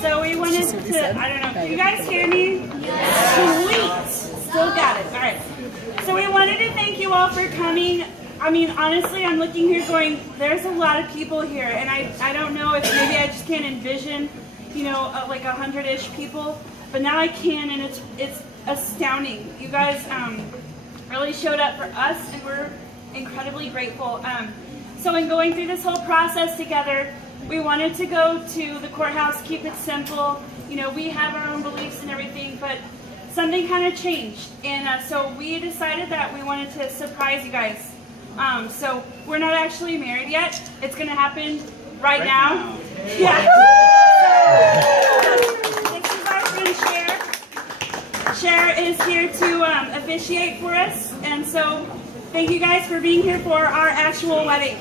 So we wanted to, I don't know, can you guys hear me? Yes. Sweet. Still got it. All right. So we wanted to thank you all for coming. I mean, honestly, I'm looking here going, there's a lot of people here, and I don't know if maybe I just can't envision, you know, like 100-ish people, but now I can, and it's astounding. You guys really showed up for us, and we're incredibly grateful. So in going through this whole process together, we wanted to go to the courthouse, keep it simple. You know, we have our own beliefs and everything, but something kind of changed. And so we decided that we wanted to surprise you guys. So we're not actually married yet. It's going to happen right now. Yeah. This is our friend Cher. Cher is here to officiate for us. And so thank you guys for being here for our actual wedding.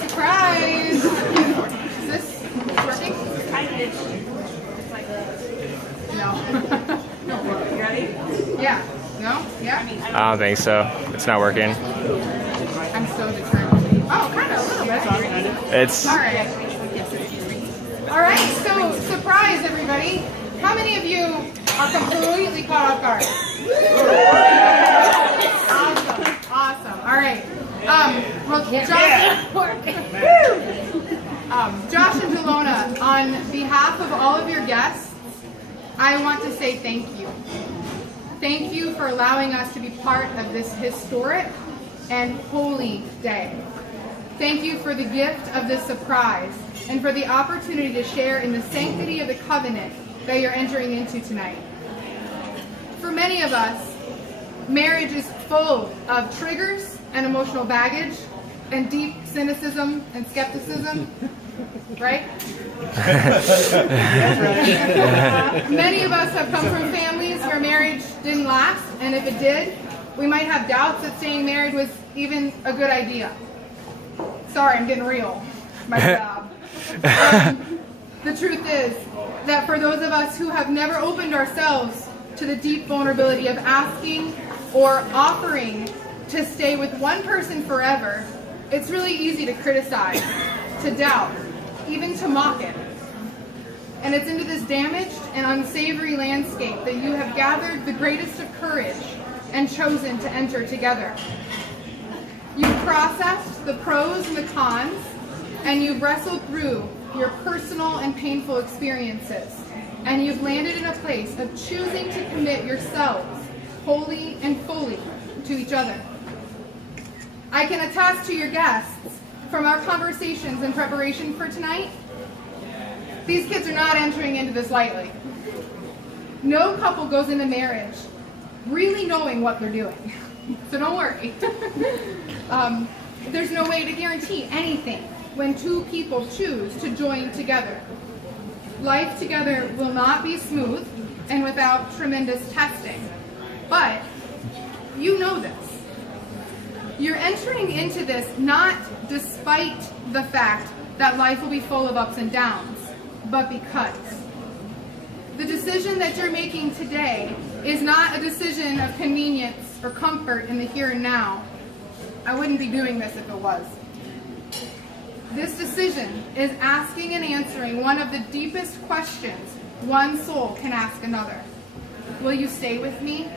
Surprise! Is this working? No. No. You ready? Yeah. No? Yeah? I don't think so. It's not working. I'm so determined. Oh, kind of, a little bit. It's... Alright. Alright, so surprise everybody. How many of you are completely caught off guard? Awesome. Alright. Well, Josh and Delona, on behalf of all of your guests, I want to say thank you. Thank you for allowing us to be part of this historic and holy day. Thank you for the gift of this surprise and for the opportunity to share in the sanctity of the covenant that you're entering into tonight. For many of us, marriage is full of triggers and emotional baggage and deep cynicism and skepticism, right? Many of us have come from families where marriage didn't last, and if it did, we might have doubts that staying married was even a good idea. Sorry, I'm getting real. My job. The truth is that for those of us who have never opened ourselves to the deep vulnerability of asking or offering to stay with one person forever, it's really easy to criticize, to doubt, even to mock it. And it's into this damaged and unsavory landscape that you have gathered the greatest of courage and chosen to enter together. You've processed the pros and the cons, and you've wrestled through your personal and painful experiences, and you've landed in a place of choosing to commit yourselves wholly and fully to each other. I can attest to your guests from our conversations in preparation for tonight, these kids are not entering into this lightly. No couple goes into marriage really knowing what they're doing, so don't worry. There's no way to guarantee anything when two people choose to join together. Life together will not be smooth and without tremendous testing, but you know this. You're entering into this not despite the fact that life will be full of ups and downs, but because. The decision that you're making today is not a decision of convenience or comfort in the here and now. I wouldn't be doing this if it was. This decision is asking and answering one of the deepest questions one soul can ask another. Will you stay with me?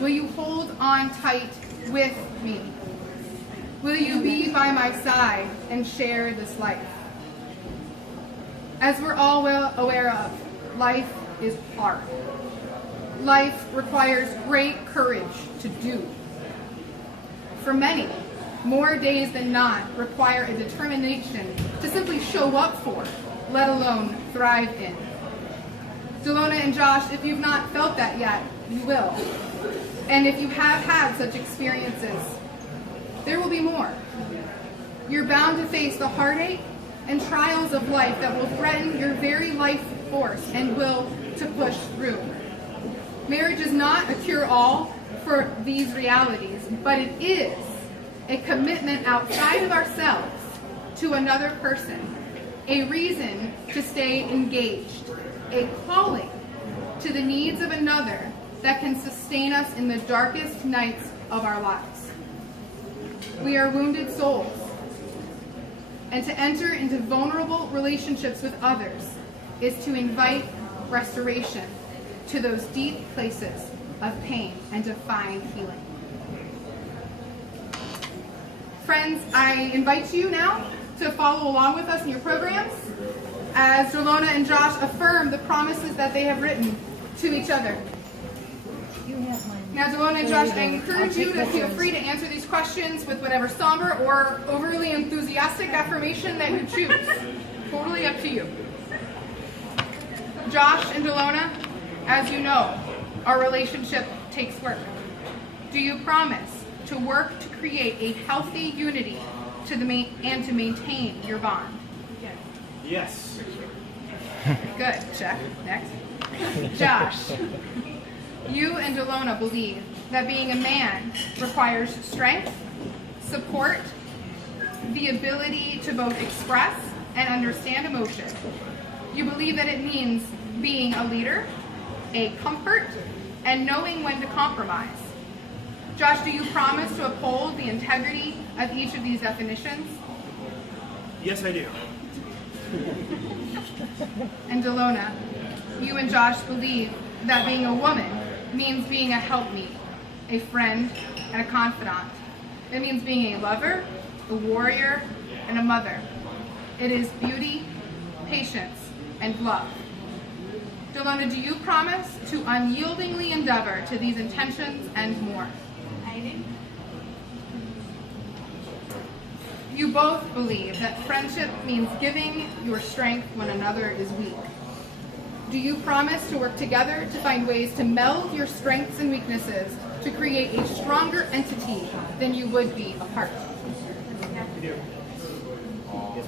Will you hold on tight with me? Will you be by my side and share this life? As we're all well aware of, life is hard. Life requires great courage to do. For many, more days than not require a determination to simply show up for, let alone thrive in. Delona and Josh, if you've not felt that yet, you will. And if you have had such experiences, there will be more. You're bound to face the heartache and trials of life that will threaten your very life force and will to push through. Marriage is not a cure-all for these realities, but it is a commitment outside of ourselves to another person, a reason to stay engaged, a calling to the needs of another that can sustain us in the darkest nights of our lives. We are wounded souls. And to enter into vulnerable relationships with others is to invite restoration to those deep places of pain and to find healing. Friends, I invite you now to follow along with us in your programs as Delona and Josh affirm the promises that they have written to each other. Now, Delona and Josh, I encourage you to feel free to answer these questions with whatever somber or overly enthusiastic affirmation that you choose. Totally up to you. Josh and Delona, as you know, our relationship takes work. Do you promise to work to create a healthy unity and to maintain your bond? Yes. Good. Check. Next. Josh, you and Delona believe that being a man requires strength, support, the ability to both express and understand emotion. You believe that it means being a leader, a comfort, and knowing when to compromise. Josh, do you promise to uphold the integrity of each of these definitions? Yes, I do. And Delona, you and Josh believe that being a woman means being a helpmeet, a friend, and a confidant. It means being a lover, a warrior, and a mother. It is beauty, patience, and love. Delona, do you promise to unyieldingly endeavor to these intentions and more? I do. You both believe that friendship means giving your strength when another is weak. Do you promise to work together to find ways to meld your strengths and weaknesses to create a stronger entity than you would be apart? We do. Yes,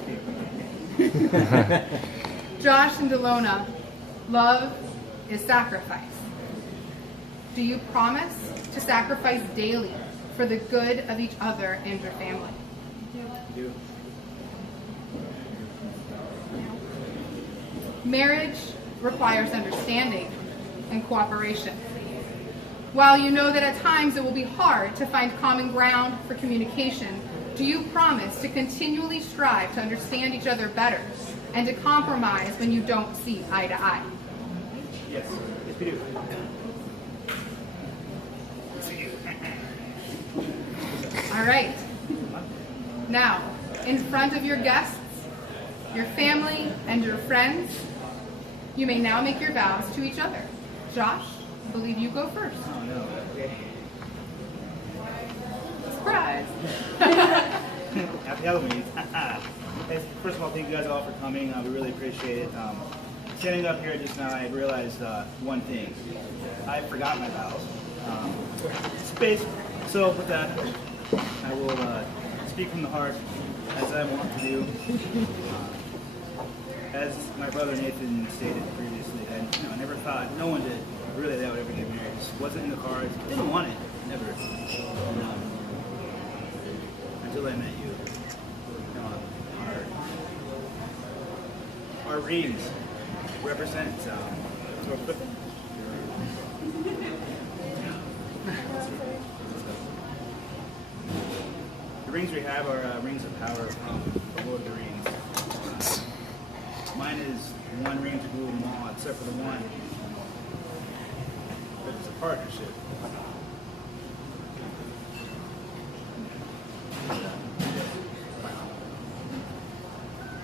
we do. Josh and Delona, love is sacrifice. Do you promise to sacrifice daily for the good of each other and your family? We do. Marriage requires understanding and cooperation. While you know that at times it will be hard to find common ground for communication, do you promise to continually strive to understand each other better and to compromise when you don't see eye to eye? Yes. Yes, we do. All right. Now, in front of your guests, your family, and your friends, you may now make your vows to each other. Josh, I believe you go first. Oh, no. Surprise. Happy Halloween. Hey, first of all, thank you guys all for coming. We really appreciate it. Standing up here just now, I realized one thing. I forgot my vows. Space. So with that, I will speak from the heart, as I want to do. As my brother Nathan stated previously, I never thought, no one did, really, that I would ever get married. It just wasn't in the cards. Didn't want it, never. And, until I met you. Our rings represent the rings we have are rings of power from the Lord of the Rings. Mine is one ring to rule them all, except for the one. But it's a partnership.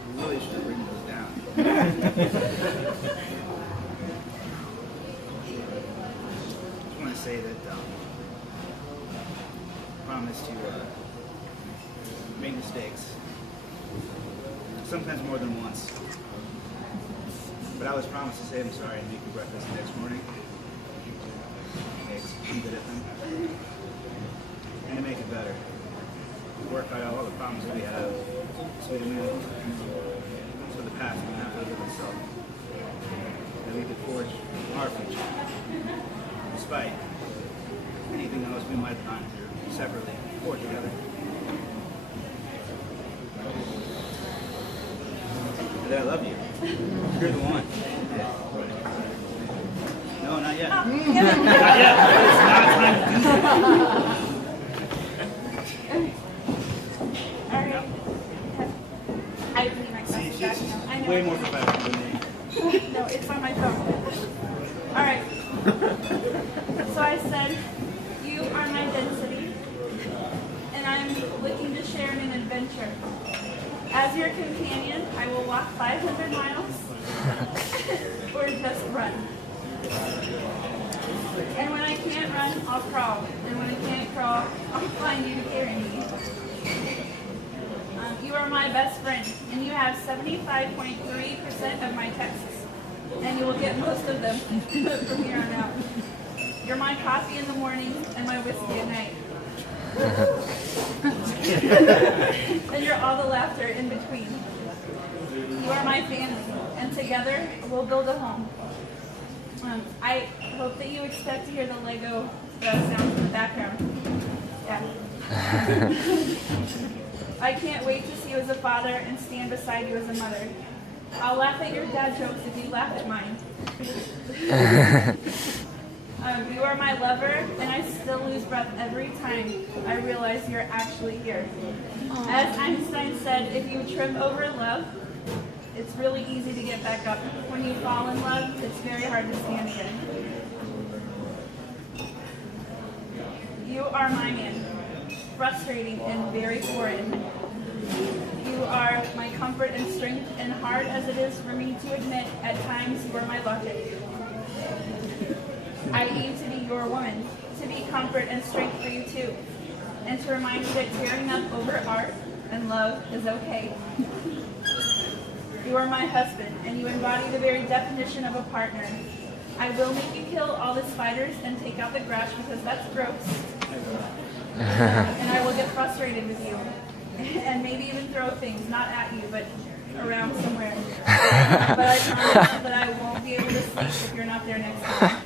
We really should bring those down. Just want to say that I promise to make mistakes. Sometimes more than once. But I was promised to say I'm sorry and make you breakfast the next morning. Eggs, I'm good at them. And to make it better. Work out all the problems that we have. So we move to the path we have to live itself. That we could forge our future. Despite anything else we might have gone through separately or together. That I love you. You're the one. No, not yet. Not yet. It's not time to do that. adventure. As your companion, I will walk 500 miles or just run. And when I can't run, I'll crawl. And when I can't crawl, I'll find you to carry me. You are my best friend, and you have 75.3% of my texts. And you will get most of them from here on out. You're my coffee in the morning and my whiskey at night. And you're all the laughter in between. You are my family, and together we'll build a home. I hope that you expect to hear the Lego sounds in the background. Yeah. I can't wait to see you as a father and stand beside you as a mother. I'll laugh at your dad jokes if you laugh at mine. You are my lover, and I still lose breath every time I realize you're actually here. As Einstein said, if you trip over love, it's really easy to get back up. When you fall in love, it's very hard to stand again. You are my man, frustrating and very foreign. You are my comfort and strength, and hard as it is for me to admit, at times you are my logic. I aim to be your woman, to be comfort and strength for you too, and to remind you that tearing up over art and love is okay. You are my husband, and you embody the very definition of a partner. I will make you kill all the spiders and take out the grass because that's gross. And I will get frustrated with you, and maybe even throw things, not at you, but around somewhere. But I promise that I won't be able to sleep if you're not there next time.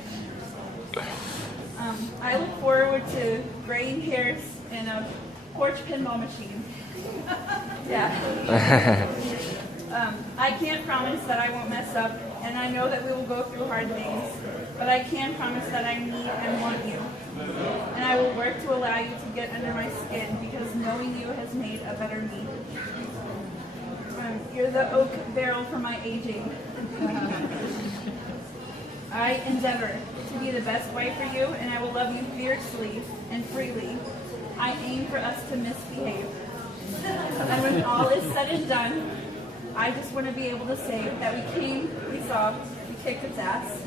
I look forward to graying hairs and a porch pinball machine. Yeah. I can't promise that I won't mess up, and I know that we will go through hard things, but I can promise that I need and want you. And I will work to allow you to get under my skin, because knowing you has made a better me. You're the oak barrel for my aging. I endeavor to be the best wife for you, and I will love you fiercely and freely. I aim for us to misbehave. And when all is said and done, I just want to be able to say that we came, we saw, we kicked its ass.